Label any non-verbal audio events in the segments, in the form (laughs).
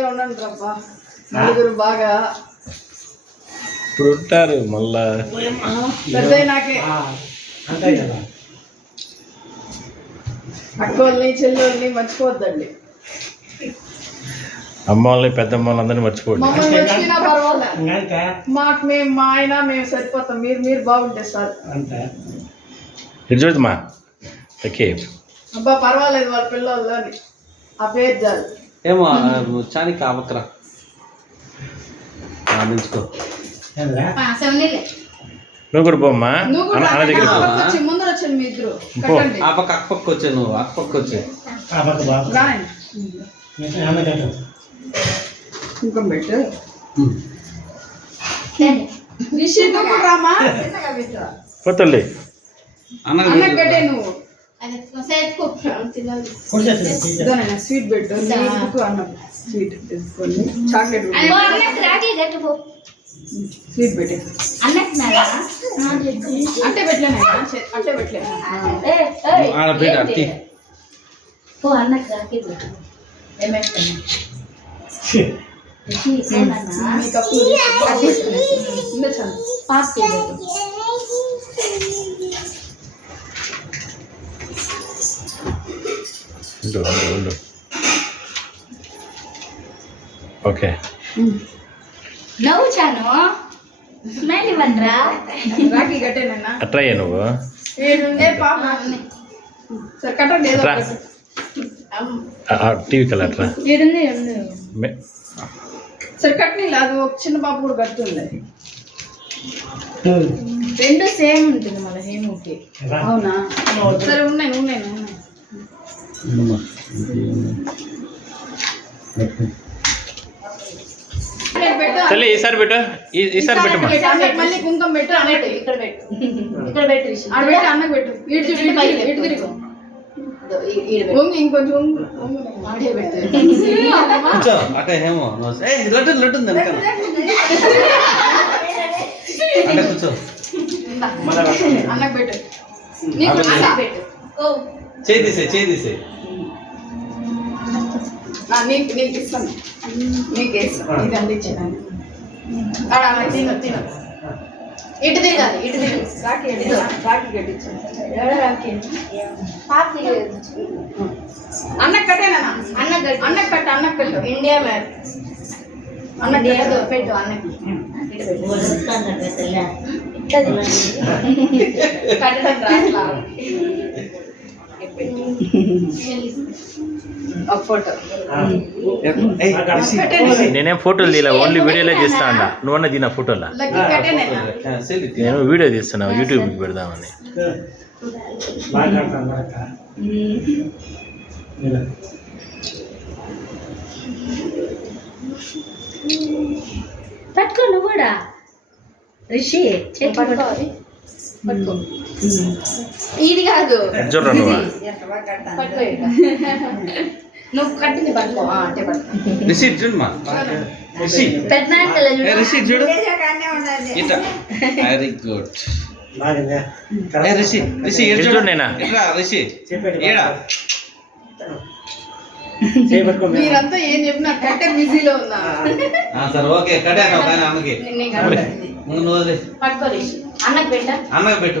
ఇట్లే ఉండండి రబ్బా నలుగురు బాగా ఇప్పుడు ఉంటారు మళ్ళా పెద్ద నాకే. అంతే కదా. అక్కోళ్ళని చెల్లెల్ని మర్చిపోద్దండి అమ్మ వాళ్ళని పెద్దమ్మ వాళ్ళందరినీ మర్చిపోండి మమ్మల్ని మర్చిపోయినా మాకు మేము మా ఆయన మేము సరిపోతాం. మీరు మీరు బాగుంటే సార్. అంతే. ఇటు చూడమ్మా ఓకే. అబ్బా పర్వాలేదు వాళ్ళ పిల్లలు అని. ఆ పేరు చాలు. ఏమో చాని కావకరా నించుకో ఏంద్రా? నువ్వు కూడా పోమ్మా? అన్న దగ్గర పో. ఆ పక్క అక్క పక్క వచ్చే నువ్వు అక్క పక్క వచ్చే. ఆ పక్క బాబు. రాయండి. అన్నకట్టు కుంకుమ పెట్టు. రిషి నువ్వు రామా అన్న కట్టే నువ్వు. కుడి చేతులు తీసేయ్. ఇదోనైనా స్వీట్ పెట్టు నీకు అన్నం. స్వీట్ తీసుకోండి చాక్లెట్ పెట్టు. స్వీట్ పెట్టే. అంటే పెట్టలేనా అంటే పెట్టలేనా. ఆడ పెట్టి. ఉండు ఉండు ఉండు ఓకే నవ్వుచాను స్మైల్ ఇవ్వండిరా రాఖీ కట్టేనైనా అట్రా అయ్యా నువ్వు ఏడుండే పాప సరే కట్టండి ఏదో రా. ఒకటి. టీవీ కల్లా అట్రా ఈడుంది ఉంది మే- సరే కట్టని అది ఒక చిన్న పాప కూడా కడుతుంది రెండు సేమ్ ఉంటుంది మన హేముకి రా. అవునా సరే ఉన్నాయి ఉన్నాయి ఉన్నాయి నేను పెట్టు. తల్లి ఈసారి పెట్టు. ఈ- ఈసారి పెట్టు, మళ్ళీ కుంకుమ పెట్టు అన్నట్టు ఇక్కడ పెట్టు. ఇక్కడ పెట్టు ఆడ పెట్టు అన్నకు పెట్టు. ఇటు చూడు, తిరుగు, ఇటు తిరుగు. ఇంకొంచెం. ఆడే పెట్టు. కూర్చో. అటే హేమో నువ్వు- ఏ లడ్డు లడ్డు ఉంది అన్నకు పెట్టు. నీకు అన్న. పెట్టు. ఓ. చేయి తీసే చేయి తీసే నీకు నీకు ఇస్తాను. నీకు ఇస్తాను ఇది అందించాను ఆడ ఆడ తిను తిను. ఇటు తిరగాలి ఇటు తిరుగు రాఖీ రాఖీ కట్టించాను రాకి పాపి అన్నకు కట్టేనా? అన్న అన్నకు కట్టు అన్నకు కట్టు ఇండియా మ్యాప్ అన్నకు ఏదో కట్టు. పెట్టు అన్నకి. పెట్టు. కట్టడం రాట్లా (laughs) ఒక ఫోటో ఏయ్, రిషి. కట్టేనా (laughs) నేనేం ఫోటోలు తీయలే ఓన్లీ వీడియోలే తీస్తా అంట నువ్వన్నా తీన ఫోటోలా. నేను వీడియో తీస్తున్నా యూట్యూబ్కి పెడదామని. పట్టుకో నువ్వు కూడా. రిషి చేతి పట్టుకో. పట్టుకో. ఇది కాదు. నువ్వు కట్టింది పట్టుకో అంటే పట్టుకో రిషి ఇటు చూడు మా. పెద్ద ఇటు చూడు. ఇట్లా. వెరీ గుడ్ చూడు. నేనా? ఏడా. మీరంతా ఏం చెప్పినా కట్టే బిజీలో సరే ఓకే. కట్టాను కానీ పెట్టా? అన్నకి పెట్టు.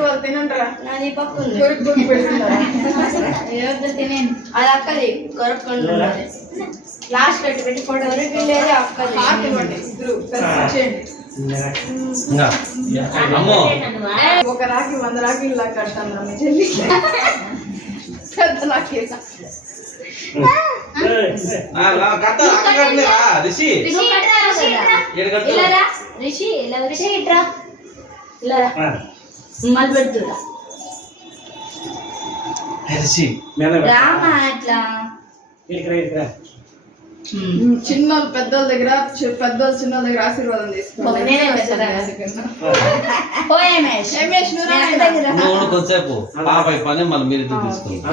వాళ్ళు తినంటారా నాది పప్పు తినేను? అది అక్కది లాస్ట్ పెట్టి పెట్టి ఫోటో వరకు లేదు అక్కది? హార్ట్ ఇవ్వండి. ఇద్దరు కలిసి చేయండి. ఇంకా అమ్మో. ఒక రాఖీ వంద రాఖీలు లాగా కడతాను మీ చెల్లి. పెద్ద లా, కట్ట, అక్క కట్టలేరా? రిషి రిషి ఇట్రా, రిషి ఇట్రా. ఈడ కట్టు. ఇలా రా. రిషి ఇలా రిషి ఇట్రా ఇలా రా. మళ్ళీ పెడుతురా ఏ, రిషి రామా అట్లా. ఇక్కడ ఇక్కడ. చిన్నోళ్ళు పెద్దోళ్ళ దగ్గర పెద్దోళ్ళు చిన్నోళ్ళ దగ్గర ఆశీర్వాదం తీసుకోవాలి కొంచెంసేపు పాప పని మళ్ళీ మీరు తీసుకుంటాం.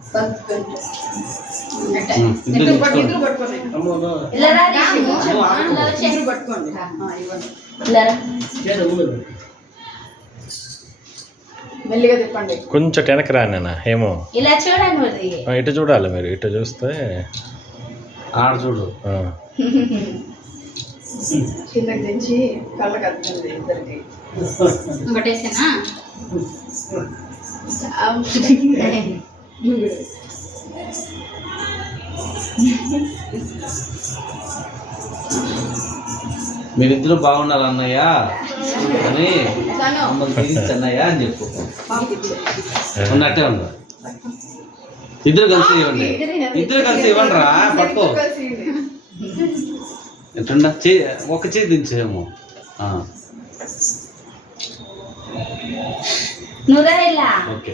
కొంచెం వెనక రాని ఏమో. ఇలా చూడండి ఇటు చూడాలి మీరు ఇటు చూస్తే. ఆడ చూడు. కిందకి కళ్ళకి ఇద్దరికి. ఒకటేసేనా మీరిద్దరు బాగున్నారు అన్నయ్య. అని మమ్మల్ని దీవించు అన్నయ్య అని చెప్పు. ఉన్నట్టే ఉండు. ఇద్దరు కలిసి ఇవ్వండి. ఇద్దరు కలిసి ఇవ్వండి. రా పట్టుకో ఇవ్వండి. ఎట్లుండ చే ఒక చేయి దించేమో ఓకే.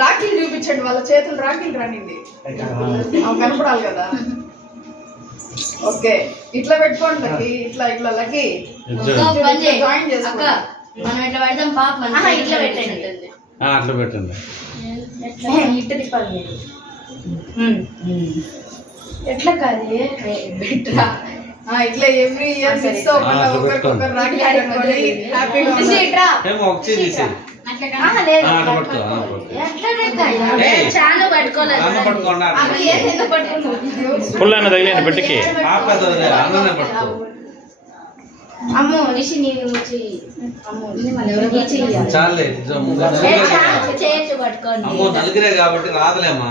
రాఖీలు చూపించండి వాళ్ళ చేతులు రాఖీలు రానింది అవి కనపడాలి కదా. ఓకే ఇట్లా పెట్టుకోండి లకి ఇట్లా ఇట్లా లకి. జాయిన్ చేసుకోండి. అక్క, మనం ఇట్లా పాప ఇట్లా పెట్టండి. అట్లా తిప్పాలి. ఎట్లా కాదు బెట్రా? ఇట్లా ఎవ్రీ ఇయర్ మిస్ అవ్వకుండా ఒకరికొకరు రాఖీ హ్యాపీగా పుల్లన్న తగిలిన బిడ్డకి. అమ్మో నిషి నీవు చెయ్యి కాబట్టి రాదులేమా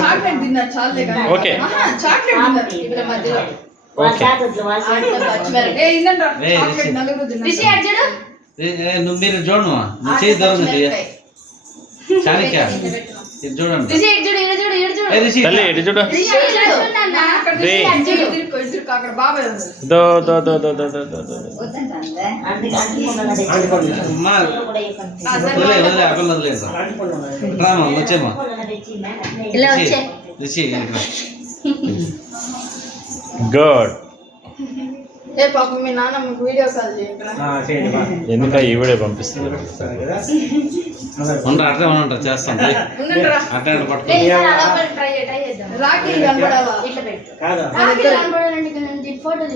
చాక్లెట్ తిన్నారు చాలే. ఓకే. చాక్లెట్ మీరు చూడను నువ్వు చేయి దొరకదు చాణిక్య ఇది చూడండి వచ్చేమ్మా రిషి గుడ్ ఏ పాపం మీ నాన్న మీకు వీడియోస్ అది ఎందుక ఈ వీడియో పంపిస్తుంది ఉండరా అట్లా ఉండరా చేస్తాను. అట్లా పట్టుకో. రాఖీ ఇట్లా పెట్టు. కాదు? ఫోటో